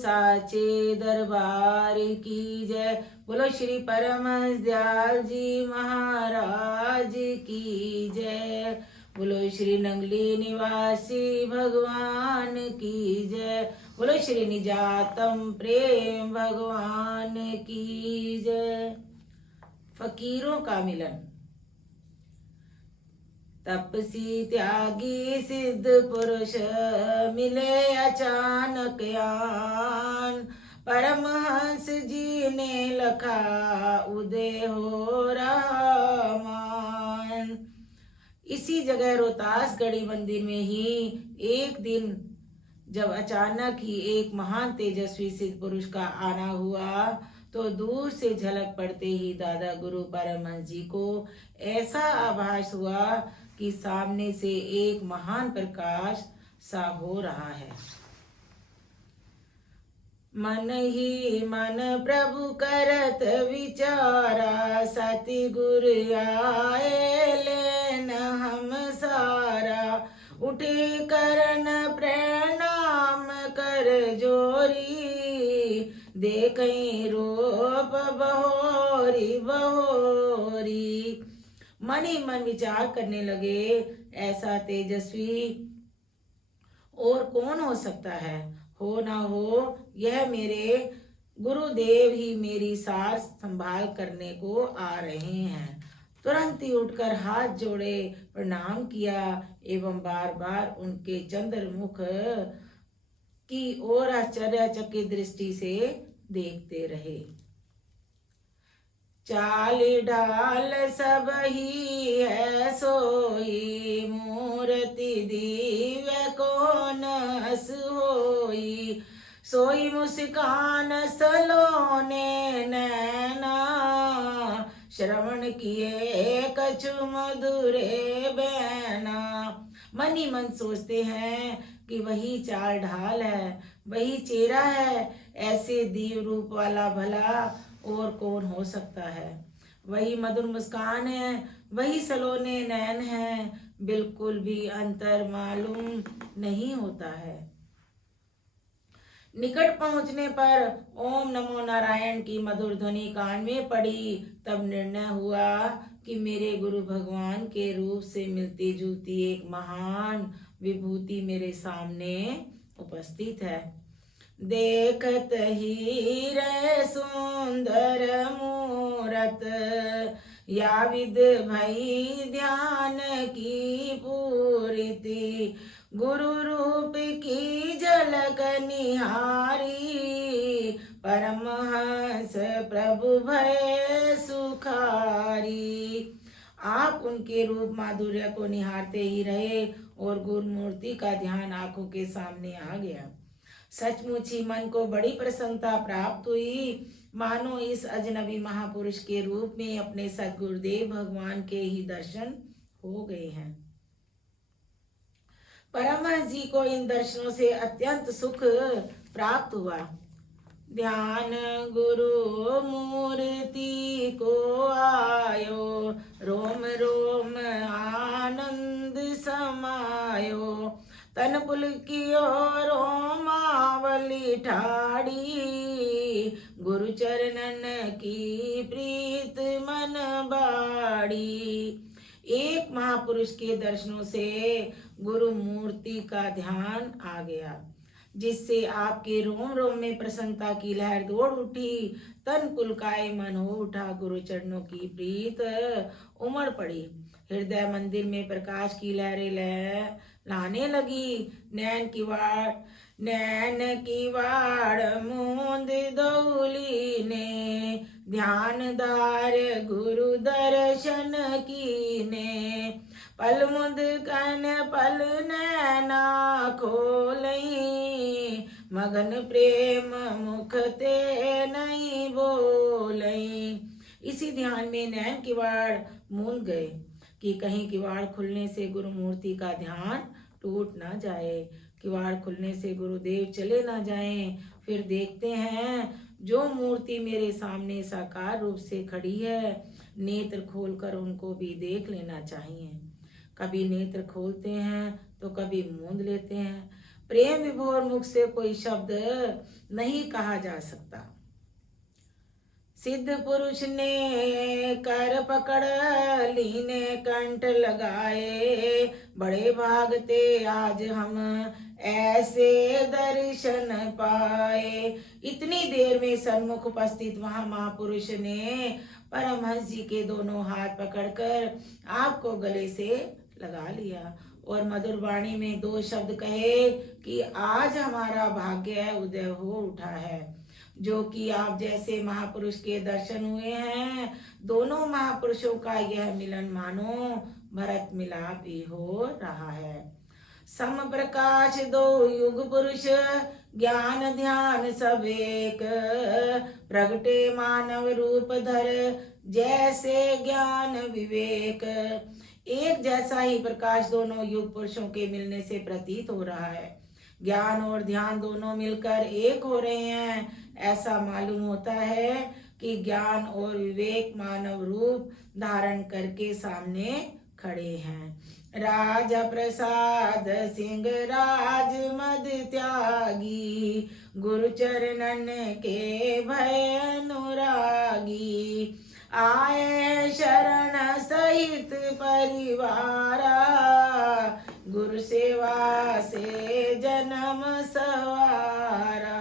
साचे दरबार की जय। बोलो श्री परमहंस दयाल जी महाराज की जय। बोलो श्री नंगली निवासी भगवान की जय। बोलो श्री निजातम प्रेम भगवान की जय। फकीरों का मिलन। तपसी त्यागी सिद्ध पुरुष मिले अचानक आन। परमहंस जी ने लखा उदय हो रहा मान। इसी जगह रोहतासगढ़ी मंदिर में ही एक दिन जब अचानक ही एक महान तेजस्वी सिद्ध पुरुष का आना हुआ तो दूर से झलक पड़ते ही दादा गुरु परमहंस जी को ऐसा आभास हुआ कि सामने से एक महान प्रकाश सा हो रहा है। मन ही मन प्रभु करत विचारा, सति गुर आए लेन हम सारा। उठे करन प्रणाम कर जोरी, देखई रूप बहोरी बहोरी। मन ही मन विचार करने लगे, ऐसा तेजस्वी और कौन हो सकता है। हो ना हो यह मेरे गुरुदेव ही मेरी सार संभाल करने को आ रहे हैं। तुरंत ही उठकर हाथ जोड़े प्रणाम किया एवं बार बार उनके चंद्रमुख की ओर आश्चर्यचकित दृष्टि से देखते रहे। चाल ढाल सब ही है सोई, मूर्ति दिव्य कौन हस होई। सोई मुस्कान सलोने नैना, श्रवण किए कछु मधुरे बैना। मन ही मन सोचते हैं कि वही चाल ढाल है, वही चेहरा है, ऐसे दिव्य रूप वाला भला और कौन हो सकता है। वही मधुर मुस्कान है, वही सलोने नैन है, बिल्कुल भी अंतर मालूम नहीं होता है। निकट पहुंचने पर ओम नमो नारायण की मधुर ध्वनि कान में पड़ी। तब निर्णय हुआ कि मेरे गुरु भगवान के रूप से मिलती जुलती एक महान विभूति मेरे सामने उपस्थित है। देखत ही रे सुंदर मूरत, या विद भई ध्यान की पूरिति। गुरु रूप की झलक निहारी, परमहंस प्रभु भय सुखारी। आप उनके रूप माधुर्य को निहारते ही रहे और गुरु मूर्ति का ध्यान आंखों के सामने आ गया। सचमुच ही मन को बड़ी प्रसन्नता प्राप्त हुई, मानो इस अजनबी महापुरुष के रूप में अपने सद्गुरुदेव भगवान के ही दर्शन हो गए हैं। परमहंस जी को इन दर्शनों से अत्यंत सुख प्राप्त हुआ। ध्यान गुरु मूर्ति को आयो, रोम रोम आनंद समायो। तन पुलकियो रोमावली ठाड़ी, गुरु चरणन की प्रीत मन बाड़ी। एक महापुरुष के दर्शनों से गुरु मूर्ति का ध्यान आ गया, जिससे आपके रोम रोम में प्रसन्नता की लहर दौड़ उठी। तन पुलकाय मन हो उठा, गुरु चरणों की प्रीत उमड़ पड़ी। हृदय मंदिर में प्रकाश की लहरें लाने लगी। नैन की वाड़ मूंद दौली ने, ध्यानदार गुरु दर्शन कीने। पल मुद कन पल नैना खोलई, मगन प्रेम मुख ते नहीं बोलई। इसी ध्यान में नैन किवाड़ मूंद गए कि कहीं किवाड़ खुलने से गुरु मूर्ति का ध्यान टूट ना जाए, किवाड़ खुलने से गुरुदेव चले ना जाएं। फिर देखते हैं जो मूर्ति मेरे सामने साकार रूप से खड़ी है, नेत्र खोलकर उनको भी देख लेना चाहिए। कभी नेत्र खोलते हैं तो कभी मूंद लेते हैं, प्रेम विभोर मुख से कोई शब्द नहीं कहा जा सकता। सिद्ध पुरुष ने कर पकड़ लीने कंठ लगाए, बड़े भागते आज हम ऐसे दर्शन पाए। इतनी देर में सन्मुख उपस्थित वहां महापुरुष ने परमहंस जी के दोनों हाथ पकड़कर आपको गले से लगा लिया और मधुर वाणी में दो शब्द कहे कि आज हमारा भाग्य उदय हो उठा है। जो कि आप जैसे महापुरुष के दर्शन हुए हैं, दोनों महापुरुषों का यह मिलन मानो भरत मिलाप ही हो रहा है। सम प्रकाश दो युग पुरुष, ज्ञान ध्यान सब एक, प्रगटे मानव रूप धर जैसे ज्ञान विवेक। एक जैसा ही प्रकाश दोनों युग पुरुषों के मिलने से प्रतीत हो रहा है। ज्ञान और ध्यान दोनों मिलकर एक हो रहे हैं। ऐसा मालूम होता है कि ज्ञान और विवेक मानव रूप धारण करके सामने खड़े हैं। राजा प्रसाद सिंह राज मद त्यागी, गुरु चरणन के भय अनुरागी। आए शरण सहित परिवारा, गुरु सेवा से जन्म सवारा।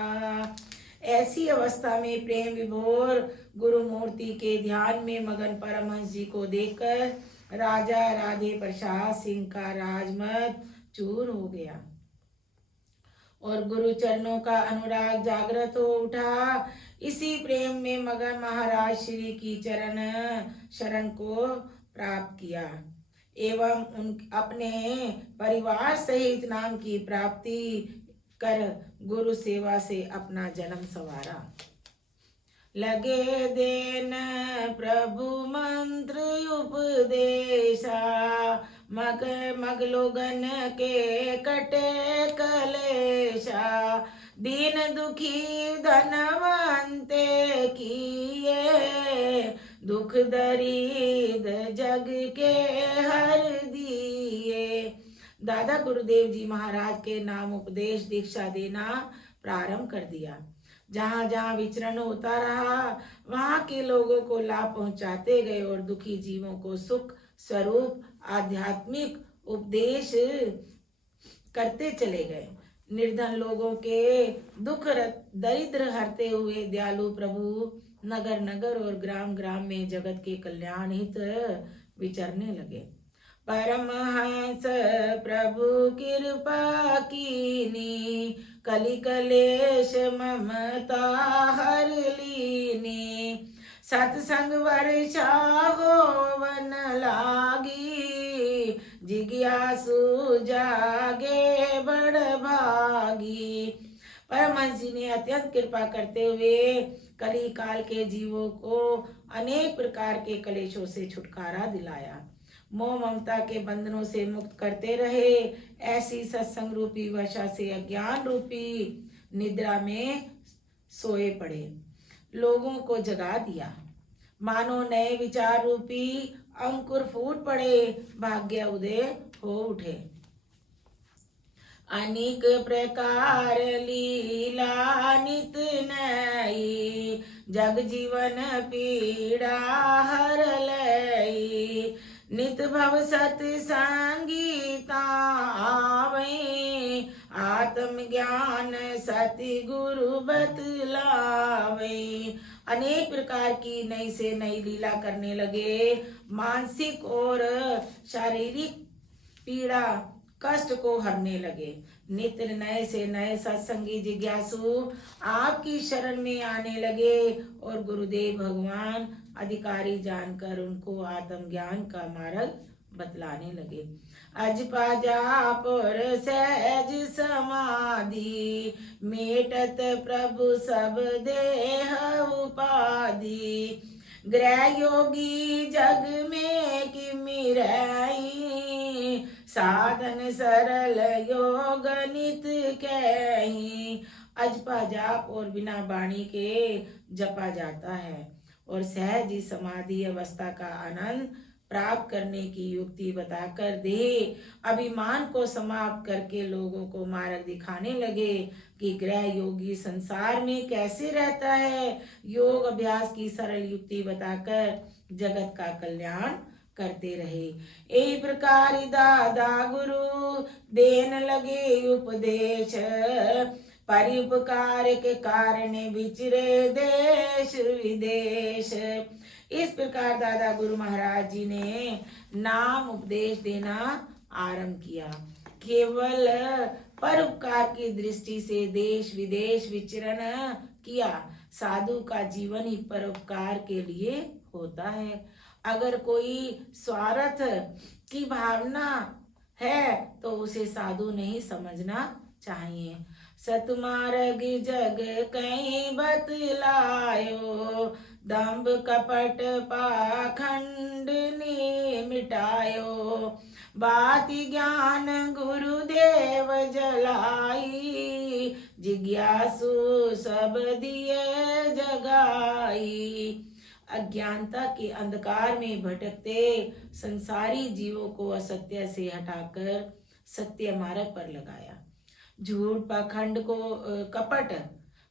ऐसी अवस्था में प्रेम विभोर गुरु मूर्ति के ध्यान में मगन परमहंस जी को देखकर राजा राधे प्रसाद सिंह का राजमद चूर हो गया और गुरु चरणों का अनुराग जागृत हो उठा। इसी प्रेम में मगन महाराज श्री की चरण शरण को प्राप्त किया एवं उन अपने परिवार सहित नाम की प्राप्ति कर गुरु सेवा से अपना जन्म संवारा। लगे देन प्रभु मंत्र उपदेशा, मग मग लोगन के कटे कलेशा। दीन दुखी धनवंते किए, दुख दरिद जग के हर दिए। दादा गुरुदेव जी महाराज के नाम उपदेश दीक्षा देना प्रारंभ कर दिया। जहाँ जहाँ विचरण होता रहा वहाँ के लोगों को लाभ पहुँचाते गए और दुखी जीवों को सुख स्वरूप आध्यात्मिक उपदेश करते चले गए। निर्धन लोगों के दुख दरिद्र हरते हुए दयालु प्रभु नगर नगर और ग्राम ग्राम में जगत के कल्याण हित विचरने लगे। परमहंस प्रभु कृपा कीनी, कलि कलेश ममता हर लीनी। सत्संग वर्षा होवन लागी, जिज्ञासु जागे बड़ भागी। परमहंस जी ने अत्यंत कृपा करते हुए कली काल के जीवों को अनेक प्रकार के कलेशों से छुटकारा दिलाया, मोह ममता के बंधनों से मुक्त करते रहे। ऐसी सत्संग रूपी वर्षा से अज्ञान रूपी निद्रा में सोए पड़े लोगों को जगा दिया। मानो नए विचार रूपी अंकुर फूट पड़े, भाग्य उदय हो उठे। अनेक प्रकार लीला नित नई, जग जीवन पीड़ा हर लई। नित भव सत्संगीता आवे, आत्म ज्ञान सति गुरु बतलावे। अनेक प्रकार की नई से नई लीला करने लगे। मानसिक और शारीरिक पीड़ा कष्ट को हरने लगे। नित्य नए से नए सत्संगी जिज्ञासु आपकी शरण में आने लगे और गुरुदेव भगवान अधिकारी जानकर उनको आत्म ज्ञान का मार्ग बतलाने लगे। अजपा जाप और सहज समाधि, मेटत प्रभु सब देह उपाधि। ग्रह योगी जग में किमि रही, साधन सरल योग नित कहीं। अजपा जाप और बिना वाणी के जपा जाता है और सहज समाधि अवस्था का आनंद प्राप्त करने की युक्ति बताकर देह अभिमान को समाप्त करके लोगों को मार्ग दिखाने लगे कि ग्रह योगी संसार में कैसे रहता है। योग अभ्यास की सरल युक्ति बताकर जगत का कल्याण करते रहे। यही प्रकार दादा गुरु देन लगे उपदेश, परोपकार के कारण विचरे देश विदेश। इस प्रकार दादा गुरु महाराज जी ने नाम उपदेश देना आरंभ किया। केवल परोपकार की दृष्टि से देश विदेश विचरण किया। साधु का जीवन ही परोपकार के लिए होता है। अगर कोई स्वार्थ की भावना है तो उसे साधु नहीं समझना चाहिए। सतमार्ग जग कहीं बतलायो, दंभ कपट पाखंड ने मिटायो। बात ज्ञान गुरुदेव जलाई, जिज्ञासु सब दिए जगाई। अज्ञानता के अंधकार में भटकते संसारी जीवों को असत्य से हटाकर सत्य मार्ग पर लगाया। झूठ पाखंड को कपट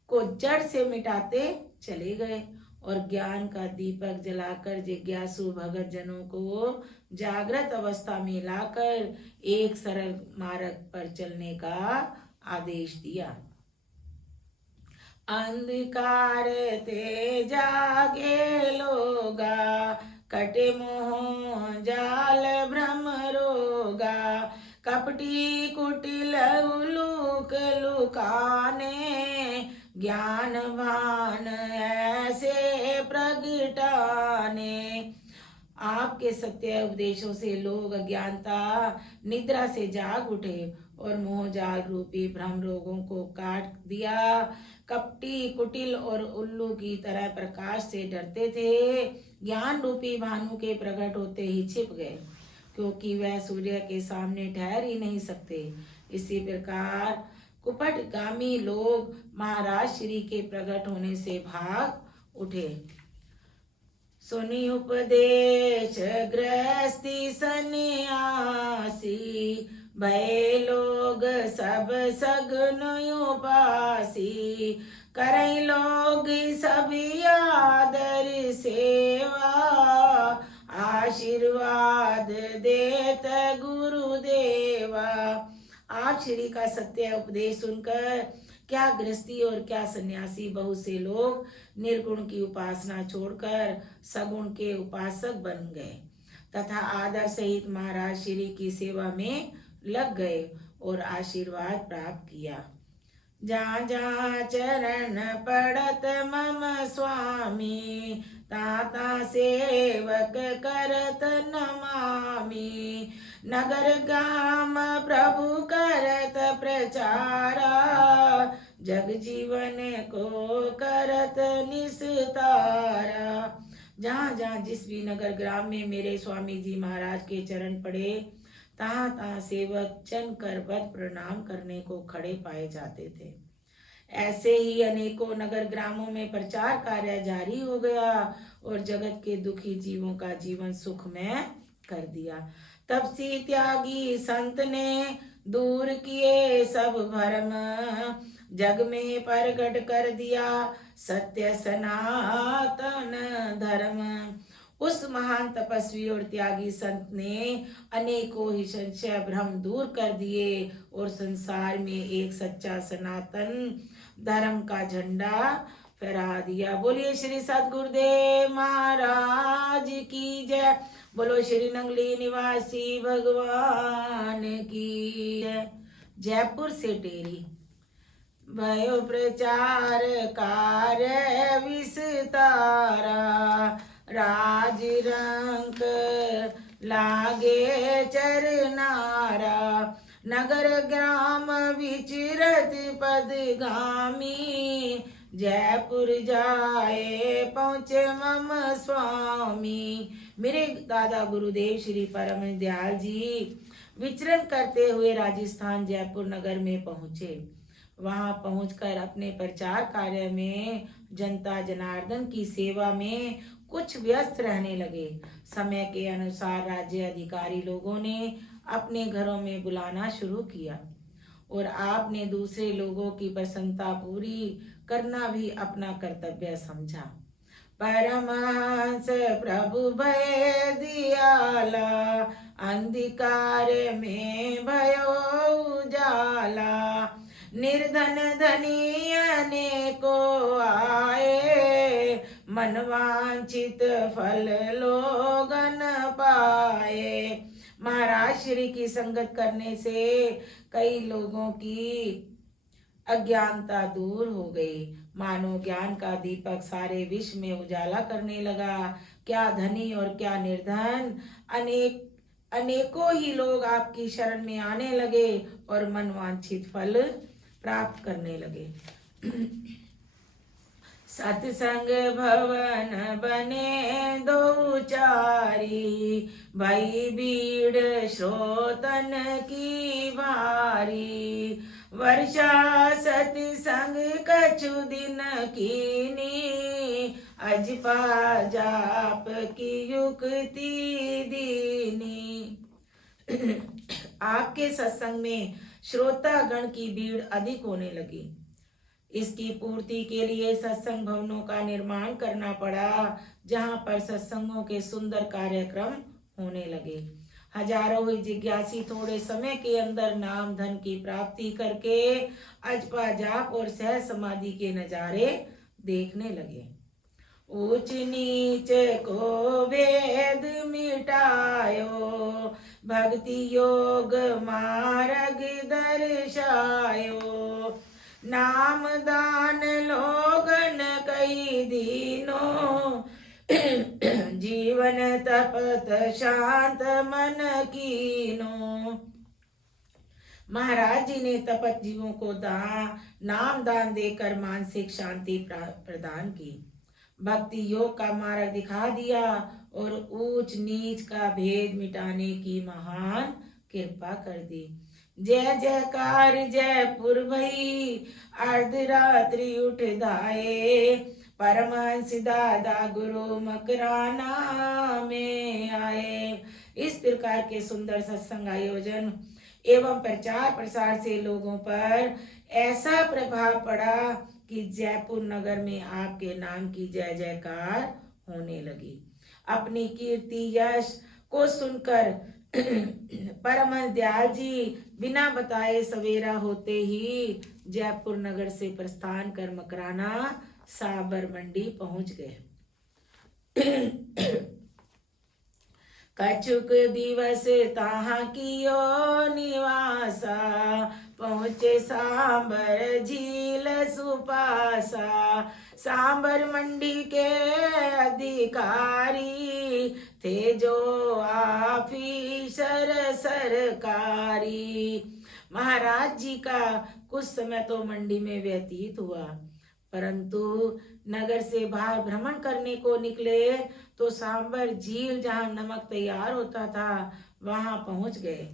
को जड़ से मिटाते चले गए और ज्ञान का दीपक जलाकर जिज्ञासु भगत जनों को जागृत अवस्था में लाकर एक सरल मार्ग पर चलने का आदेश दिया। अंधकार ते जागे लोगा, कटे मोह जाल भ्रम रोगा। कपटी कुटिल उलूक लुकाने, ज्ञान भान ऐसे प्रगटाने। आपके सत्य उपदेशों से लोग अज्ञानता निद्रा से जाग उठे और मोह जाल रूपी भ्रम रोगों को काट दिया। कपटी कुटिल और उल्लू की तरह प्रकाश से डरते थे, ज्ञान रूपी भानु के प्रकट होते ही छिप गए, क्योंकि वह सूर्य के सामने ठहर ही नहीं सकते। इसी प्रकार कुपटगामी लोग महाराज श्री के प्रकट होने से भाग उठे। सुनी उपदेश गृहस्थी सन्यासी, भय लोग सब सगुन उपासी। करई लोग सभी आदर सेवा, आशीर्वाद देत गुरुदेवा। आप श्री का सत्य उपदेश सुनकर क्या गृहस्थी और क्या सन्यासी बहुत से लोग निर्गुण की उपासना छोड़कर सगुण के उपासक बन गए तथा आदर सहित महाराज श्री की सेवा में लग गए और आशीर्वाद प्राप्त किया। जहाँ जहाँ चरण पड़त मम स्वामी, ताता सेवक करत नमामि। नगर गाम प्रभु करत प्रचारा, जग जीवन को करत निस्तारा। जहाँ जहाँ जिस भी नगर ग्राम में मेरे स्वामी जी महाराज के चरण पड़े, तहाँ तहाँ सेवक चन कर बद प्रणाम करने को खड़े पाए जाते थे। ऐसे ही अनेकों नगर ग्रामों में प्रचार कार्य जारी हो गया और जगत के दुखी जीवों का जीवन सुखमय कर दिया। तब से त्यागी संत ने दूर किए सब भरम, जग में प्रगट कर दिया सत्य सनातन धर्म। उस महान तपस्वी और त्यागी संत ने अनेकों ही संशय भ्रम दूर कर दिए और संसार में एक सच्चा सनातन धर्म का झंडा फहरा दिया। बोलिए श्री सद्गुरुदेव महाराज की जय। बोलो श्री नंगली निवासी भगवान की जय। जयपुर से टेरी भयो प्रचार कार्य विस्तारा, राज रंक लागे चरनारा। नगर ग्राम विचरत पदगामी, जयपुर जाए पहुँचे मम स्वामी। मेरे दादा गुरुदेव श्री परम दयाल जी विचरण करते हुए राजस्थान जयपुर नगर में पहुँचे। वहां पहुंचकर अपने प्रचार कार्य में जनता जनार्दन की सेवा में कुछ व्यस्त रहने लगे। समय के अनुसार राज्य अधिकारी लोगों ने अपने घरों में बुलाना शुरू किया और आपने दूसरे लोगों की प्रसन्नता पूरी करना भी अपना कर्तव्य समझा। परमहंस प्रभु भय दियाला, अंधकार में भयो उजाला। निर्धन धनी अनेको आए, मनवांछित फल लोगन पाए। महाराज श्री की संगत करने से कई लोगों की अज्ञानता दूर हो गई, मानो ज्ञान का दीपक सारे विश्व में उजाला करने लगा। क्या धनी और क्या निर्धन, अनेकों ही लोग आपकी शरण में आने लगे और मनवांछित फल प्राप्त करने लगे। सत्संग भवन बने दो चारी, भई भीड़ श्रोतन की भारी। वर्षा सत्संग कछु दिन कीनी, अजपा जाप की युक्ति दीनी। आपके सत्संग में श्रोता गण की भीड़ अधिक होने लगी। इसकी पूर्ति के लिए सत्संग भवनों का निर्माण करना पड़ा, जहां पर सत्संगों के सुंदर कार्यक्रम होने लगे। हजारों ही जिज्ञासी थोड़े समय के अंदर नाम धन की प्राप्ति करके अजपा जाप और सह समाधि के नजारे देखने लगे। ऊंच नीच को भेद मिटायो, भक्ति योग मार्ग दर्शायो। नाम दान लोगन कई दीनो, जीवन तपत शांत मन कीनो। महाराज जी ने तपत जीवों को नाम दान देकर मानसिक शांति प्रदान की, भक्ति योग का मार्ग दिखा दिया और ऊंच नीच का भेद मिटाने की महान कृपा कर दी। जय जयकार जयपुर भई, अर्धरात्रि उठ धाये। परमहंस दादा गुरु मकराना में आए। इस प्रकार के सुंदर सत्संग आयोजन एवं प्रचार प्रसार से लोगों पर ऐसा प्रभाव पड़ा कि जयपुर नगर में आपके नाम की जय जयकार होने लगी। अपनी कीर्ति यश को सुनकर परमहंस दयाल जी बिना बताए सवेरा होते ही जयपुर नगर से प्रस्थान कर मकराना साबर मंडी पहुंच गए। कछुक दिवस ताहा कियो निवासा, पहुँचे सांबर झील सुपासा। सांबर मंडी के अधिकारी थे जो ऑफिसर सरकारी। महाराज जी का कुछ समय तो मंडी में व्यतीत हुआ, परंतु नगर से बाहर भ्रमण करने को निकले तो सांबर झील जहाँ नमक तैयार होता था वहां पहुंच गए।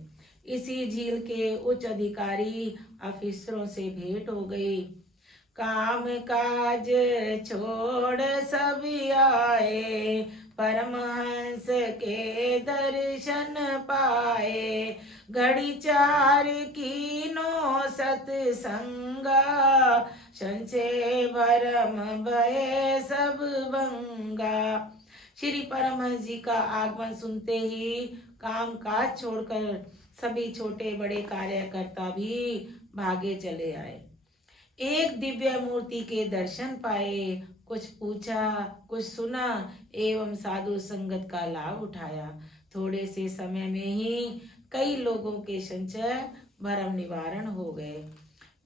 इसी झील के उच्च अधिकारी अफसरों से भेंट हो गई। काम काज छोड़ सब आए, परमहंस के दर्शन पाए। घड़ी चार कीनो सत्संगा, संशय भरम भय सब भंगा। श्री परमहंस जी का आगमन सुनते ही काम काज छोड़कर सभी छोटे बड़े कार्यकर्ता भी भागे चले आए। एक दिव्य मूर्ति के दर्शन पाए, कुछ पूछा कुछ सुना एवं साधु संगत का लाभ उठाया। थोड़े से समय में ही कई लोगों के संशय भरम निवारण हो गए।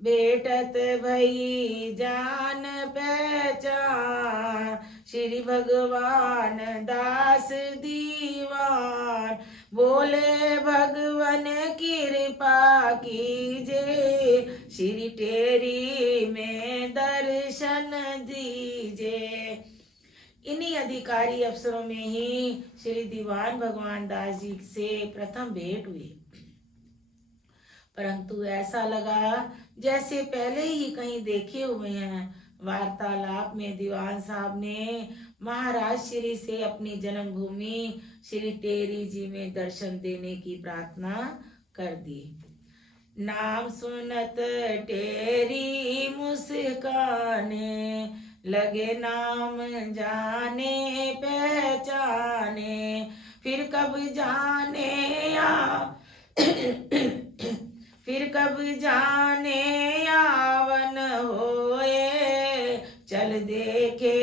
भेटत भई जान पहचान, श्री भगवान दास दीवान। बोले भगवान कृपा कीजे, श्री टेरी में दर्शन दीजे। इन्हीं अधिकारी अफसरों में ही श्री दीवान भगवान दास जी से प्रथम भेंट हुई, परंतु ऐसा लगा जैसे पहले ही कहीं देखे हुए हैं। वार्तालाप में दीवान साहब ने महाराज श्री से अपनी जन्मभूमि श्री टेरी जी में दर्शन देने की प्रार्थना कर दी। नाम सुनत टेरी मुस्काने, लगे नाम जाने पहचाने, फिर कब जाने फिर कब जाने आवन होए, चल देखे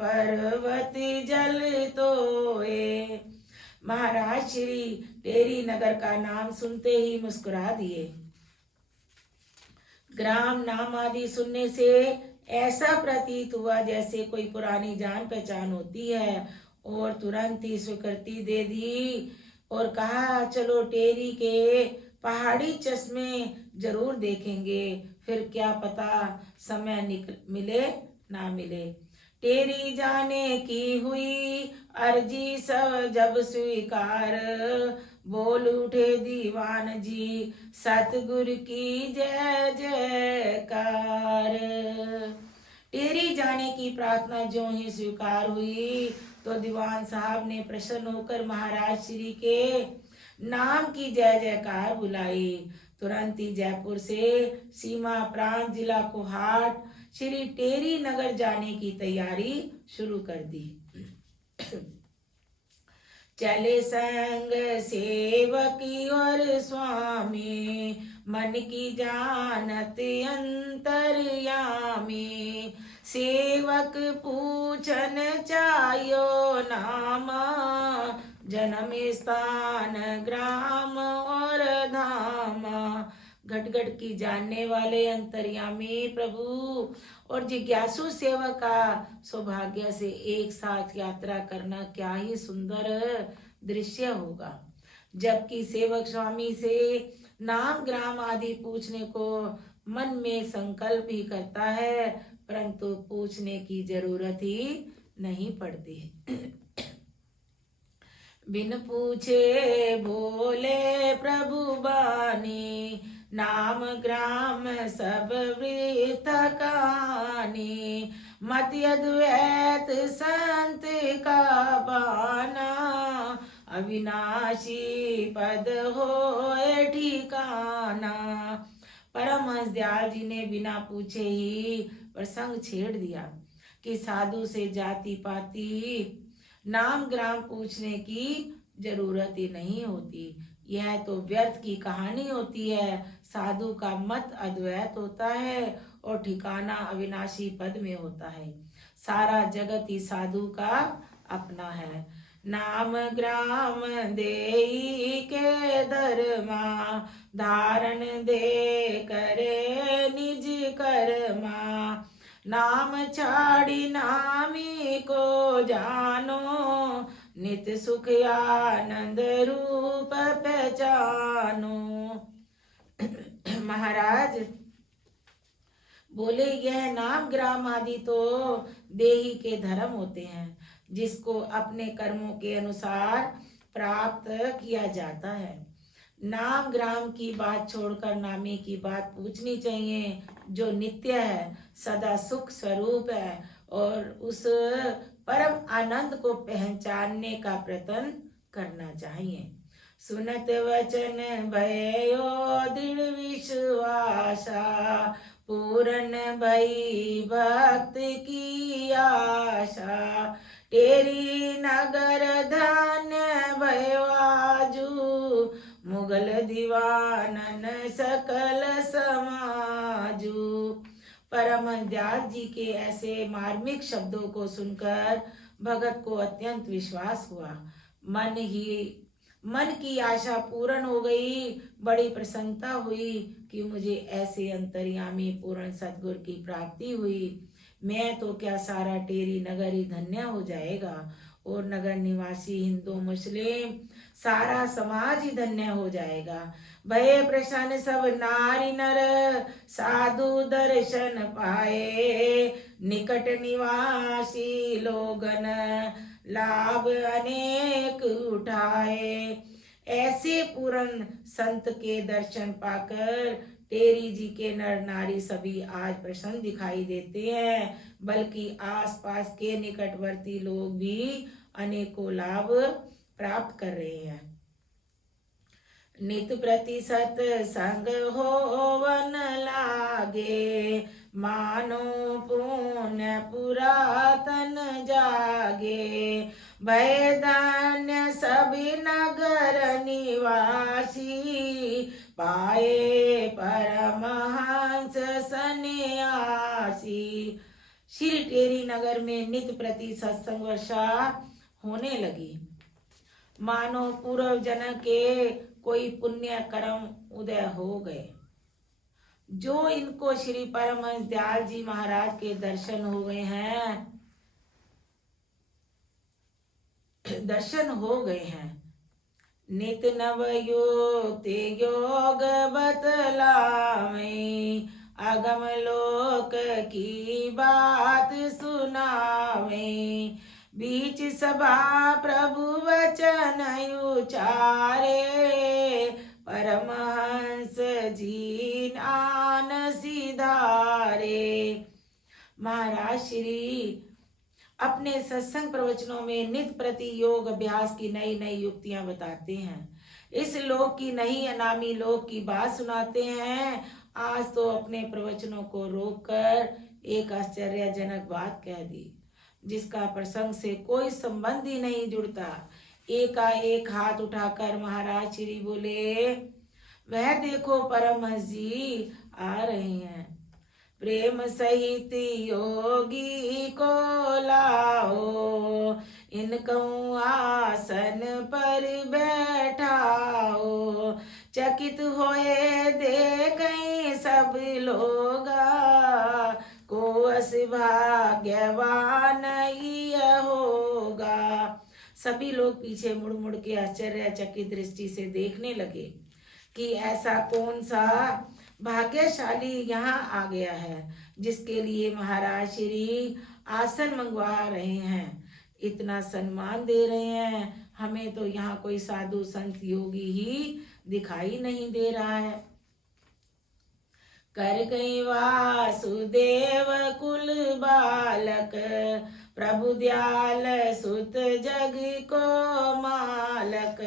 पर्वत जल तोए। महाराज श्री टेरी नगर का नाम सुनते ही मुस्कुरा दिए। ग्राम नाम आदि सुनने से ऐसा प्रतीत हुआ जैसे कोई पुरानी जान पहचान होती है, और तुरंत ही स्वीकृति दे दी और कहा चलो टेरी के पहाड़ी चश्मे जरूर देखेंगे, फिर क्या पता समय मिले ना मिले। टेरी जाने की हुई अर्जी सब जब स्वीकार, बोल उठे दीवान जी सतगुरु की जय जयकार। टेरी जाने की प्रार्थना जो ही स्वीकार हुई तो दीवान साहब ने प्रसन्न होकर महाराज श्री के नाम की जय जयकार बुलाई। तुरंत ही जयपुर से सीमा प्रांत जिला कोहाट श्री टेरी नगर जाने की तैयारी शुरू कर दी। चले संग सेवक और स्वामी, मन की जानत अंतर्यामी, सेवक पूछन चायो नामा, जन्म स्थान ग्राम और धामा। घट घट की जानने वाले अंतर्यामी प्रभु और जिज्ञासु सेवक का सौभाग्य से एक साथ यात्रा करना क्या ही सुंदर दृश्य होगा। जबकि सेवक स्वामी से नाम ग्राम आदि पूछने को मन में संकल्प ही करता है, परंतु पूछने की जरूरत ही नहीं पड़ती। बिन पूछे बोले प्रभु बानी, नाम ग्राम सब वृत कहानी, मत अद्वैत संत का बाना, अविनाशी पद होए ठिकाना। परमहंस दयाल जी ने बिना पूछे ही प्रसंग छेड़ दिया कि साधु से जाति पाति नाम ग्राम पूछने की जरूरत ही नहीं होती, यह तो व्यर्थ की कहानी होती है। साधु का मत अद्वैत होता है और ठिकाना अविनाशी पद में होता है। सारा जगत ही साधु का अपना है। नाम ग्राम देई के धर्मा, धारण दे करे निज कर्मा, नाम छाड़ी नामी को जानो, नित सुख आनंद रूप पहचानो। महाराज बोले यह नाम ग्राम आदि तो देही के धर्म होते हैं, जिसको अपने कर्मों के अनुसार प्राप्त किया जाता है। नाम ग्राम की बात छोड़कर नामी की बात पूछनी चाहिए, जो नित्य है, सदा सुख स्वरूप है, और उस परम आनंद को पहचानने का प्रयत्न करना चाहिए। सुनत वचन भयो दृढ़ विश्वासा, पूर्ण भई भक्त की आशा, टेरी नगर धन्य भयो आजू, मुगल दीवानन सकल समाजू। परम दयाल जी के ऐसे मार्मिक शब्दों को सुनकर भगत को अत्यंत विश्वास हुआ। मन की आशा पूर्ण हो गई। बड़ी प्रसन्नता हुई कि मुझे ऐसे अंतर्यामी पूर्ण सतगुरु की प्राप्ति हुई। मैं तो क्या, सारा टेरी नगर ही धन्य हो जाएगा, और नगर निवासी हिंदू मुस्लिम सारा समाज ही धन्य हो जाएगा। भय प्रसन्न सब नारी नर, साधु दर्शन पाए, निकट निवासी लोगन लाभ अनेक उठाए। ऐसे पूर्ण संत के दर्शन पाकर टेरी जी के नर नारी सभी आज प्रसन्न दिखाई देते हैं, बल्कि आसपास के निकटवर्ती लोग भी अनेकों लाभ प्राप्त कर रहे हैं। नित प्रति सत्संग होवन लागे, मानो पुण्य पुरातन जागे। भय धान्य सभी नगर निवासी, पाए परमहंस सन्यासी। श्री टेरी नगर में नित प्रति सत्संग वर्षा होने लगी, मानो पूर्व जन्म के कोई पुण्य कर्म उदय हो गए। जो इनको श्री परमहंस दयाल जी महाराज के दर्शन हो गए हैं, नित नव युक्ति योग बतलावे, अगम लोक की बात सुनावे। बीच सभा प्रभु वचन उचारे, परमहंस जी आन सिधारे। महाराज श्री अपने सत्संग प्रवचनों में नित प्रति योग अभ्यास की नई नई युक्तियां बताते हैं। इस लोक की नहीं अनामी लोक की बात सुनाते हैं। आज तो अपने प्रवचनों को रोककर एक आश्चर्यजनक बात कह दी, जिसका प्रसंग से कोई संबंध ही नहीं जुड़ता। एकाएक हाथ उठाकर महाराज श्री बोले, वह देखो परमहंस जी आ रहे हैं। प्रेम सहित योगी को लाओ, इनको आसन पर बैठाओ। चकित होए देखें सब लोगा, को अस भाग्यवान यह होगा। सभी लोग पीछे मुड़ मुड़ के आश्चर्यचकित दृष्टि से देखने लगे कि ऐसा कौन सा भाग्यशाली यहाँ आ गया है, जिसके लिए महाराज श्री आसन मंगवा रहे हैं, इतना सम्मान दे रहे हैं। हमें तो यहाँ कोई साधु संत योगी ही दिखाई नहीं दे रहा है। कर गई वासुदेव कुल बालक, प्रभु दयाल सुत जग को मालक।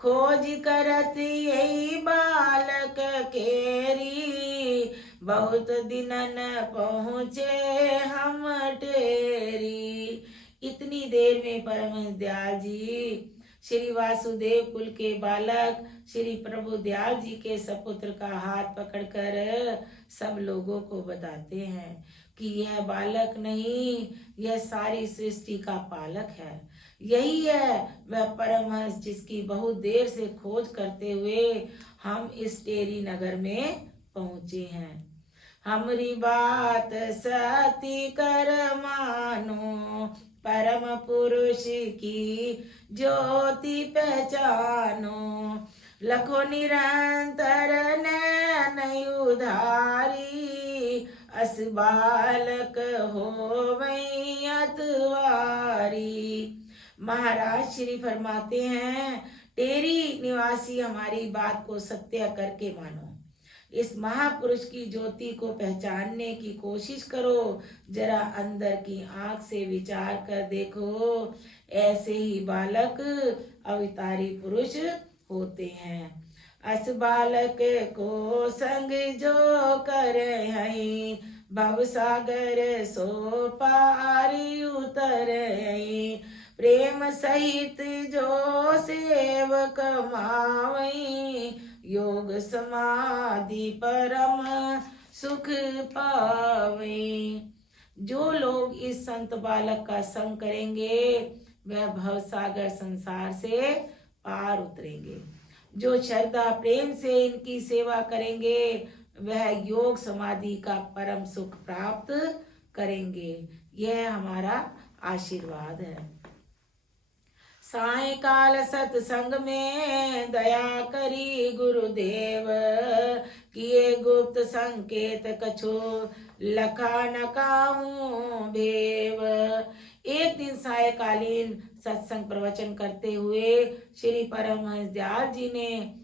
खोज करत यही बालक केरी, बहुत दिनन पहुँचे हम टेरी। इतनी देर में परमहंस दयाल जी श्री वासुदेव कुल के बालक श्री प्रभु दयाल जी के सपुत्र का हाथ पकड़कर सब लोगों को बताते हैं कि यह बालक नहीं, यह सारी सृष्टि का पालक है। यही है वह परमहंस जिसकी बहुत देर से खोज करते हुए हम इस टेरी नगर में पहुंचे हैं। हमारी बात सती कर मानो, परम पुरुष की ज्योति पहचानो। लखो निरंतर नैन उधारी, अस बालक हो वही अतवारी। महाराज श्री फरमाते हैं, टेरी निवासी हमारी बात को सत्य करके मानो। इस महापुरुष की ज्योति को पहचानने की कोशिश करो। जरा अंदर की आंख से विचार कर देखो, ऐसे ही बालक अवतारी पुरुष होते हैं। अस बालक को संग जो करे हैं, भव सागर सो पारी उतरे। प्रेम सहित जो सेवक मावई, योग समाधि परम सुख पावे। जो लोग इस संत बालक का संग करेंगे वह भवसागर संसार से पार उतरेंगे। जो श्रद्धा प्रेम से इनकी सेवा करेंगे वह योग समाधि का परम सुख प्राप्त करेंगे। यह हमारा आशीर्वाद है। सायकाल सत्संग में दया करी गुरुदेव, किए गुप्त संकेत कछु लखा न काहू भेव। एक दिन सायकालीन सत्संग प्रवचन करते हुए श्री परमहंस दयाल जी ने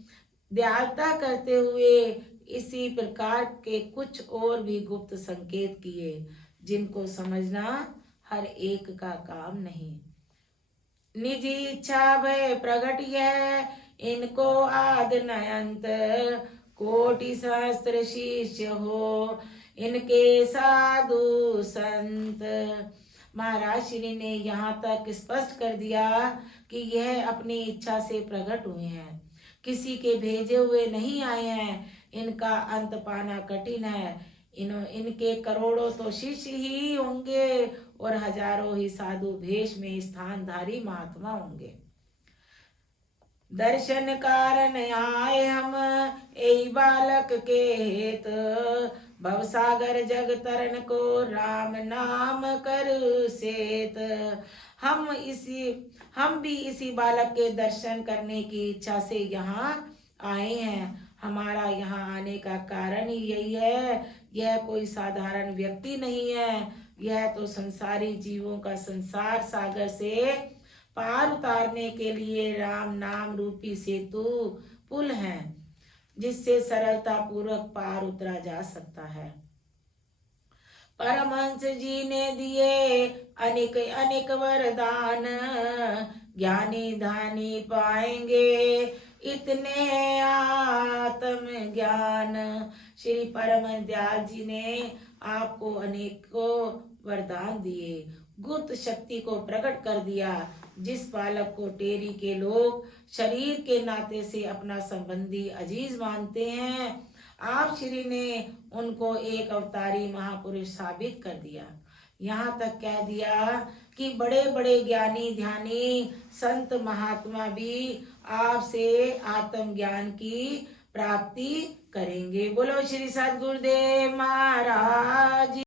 दयालता करते हुए इसी प्रकार के कुछ और भी गुप्त संकेत किए जिनको समझना हर एक का काम नहीं। निजी इच्छा भय प्रगट यह इनको आद नयंत, कोटि सहस्त्र शिष्य हो इनके साधु संत। महाराज श्री ने यहाँ तक स्पष्ट कर दिया कि यह अपनी इच्छा से प्रकट हुए हैं, किसी के भेजे हुए नहीं आए हैं। इनका अंत पाना कठिन है। इनके करोड़ों तो शिष्य ही होंगे और हजारों ही साधु भेष में स्थानधारी महात्मा होंगे। दर्शन कारण आए हम यही बालक के हेत, भवसागर जग तरन को राम नाम कर सेत। हम भी इसी बालक के दर्शन करने की इच्छा से यहाँ आए हैं। हमारा यहाँ आने का कारण ही यही है। यह कोई साधारण व्यक्ति नहीं है, यह तो संसारी जीवों का संसार सागर से पार उतारने के लिए राम नाम रूपी सेतु पुल है, जिससे सरलता पूर्वक पार उतरा जा सकता है। परमहंस जी ने दिए अनेक अनेक वरदान, ज्ञानी धानी पाएंगे इतने आत्म ज्ञान। श्री परम दयाल जी ने आपको अनेकों वरदान दिए, गुप्त शक्ति को प्रकट कर दिया। जिस बालक को टेरी के लोग शरीर के नाते से अपना संबंधी अजीज मानते हैं, आप श्री ने उनको एक अवतारी महापुरुष साबित कर दिया। यहाँ तक कह दिया कि बड़े बड़े ज्ञानी ध्यानी संत महात्मा भी आपसे आत्म ज्ञान की प्राप्ति करेंगे। बोलो श्री सद्गुरुदेव महाराज।